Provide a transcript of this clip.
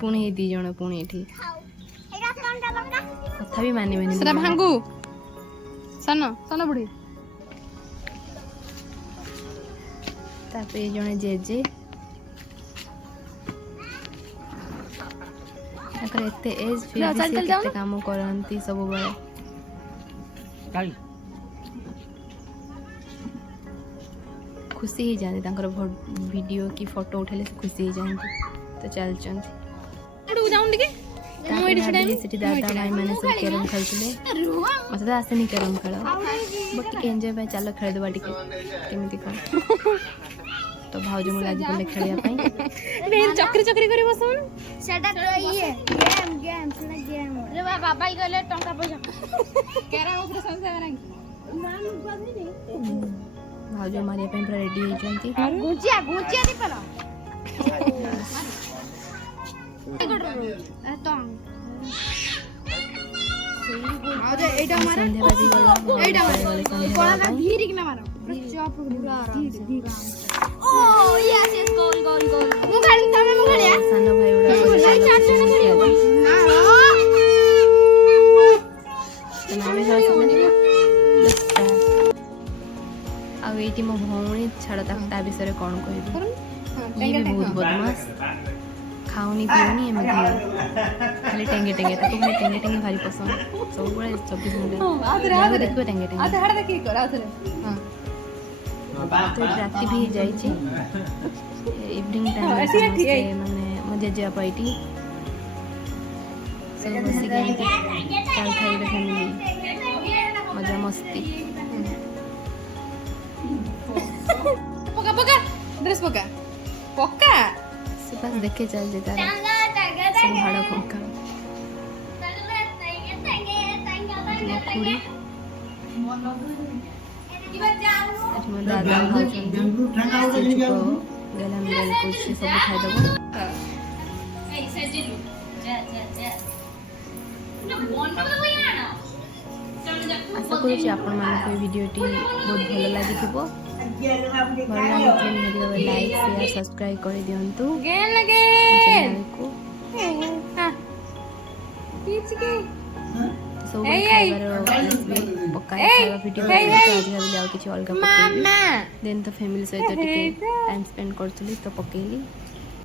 पुणी दी जण पुणी एठी कथा भी मानि मानि सेटा भांगू सन सन बुढ़ी तापर जणे जेजे ताकर एते एज फिर भी से केते काम करंती सब बेले खुशी ही जाते तांकर वीडियो की फोटो उठेले से खुशी ही जाते तो चल चंती जाऊन दिके सिटी दादा भाई मैंने सब कैरम खेलते मत तो आसे नहीं कैरम खेल बट एंजॉय पे चलो खेल देवा टिके केमिति कौन तो भाउज मु लागी पले खेलिया पई बेन चक्री चक्री करी बसन सेटा तो ये गेम गेम सेटा गेम रे बाबा ही गले टंका पैसा केरा ऊपर संसा बना मान बानी नहीं भाउज मारिया पे पूरा रेडी हो जंती गुजिया गुजिया दी पला तो अरे एटा मारा संध्या बाजी गला एटा मारा कोला ना धीरे कि ना मारो चॉप धीरे ओ यस यस गोल गोल गोल मुखाली तमे मुखालिया सानो भाई उड़ा तमामे घर समझ आ एटी मो भौणी छाड़ ता विषय कौन कहबी ये भी बहुत बदमाश खाऊनी पीऊनी एमती खाली टेंगे टेंगे ताको खाली टेंगे टेंगे भारी पसंद सब बड़े 24 घंटे देखो टेंगे टेंगे आधे हाड़ देखि कर आधे हां तो राति भी जाई छी इवनिंग टाइम माने मो जेजे पाइटी सब बसी के चाल खाइबे फैमिली मजा मस्ती पका पका ड्रेस पका पका से बस देखे चल जेता सब भाड़ा पंखा खुड़ी अच्छा दादा भाई गला में गल कुछ सब खाइ दबो आशा करुँच आपण मानक भिडियोटी बहुत भल लगी भल लगी लाइक शेयर सब्सक्राइब कर दिंतु गेन लगे सब खाइबार पक्का खाइबा वीडियो आज जाओ किसी अलग पकेबी देन तो फैमिली सहित टिके टाइम स्पेंड करथली तो पकेली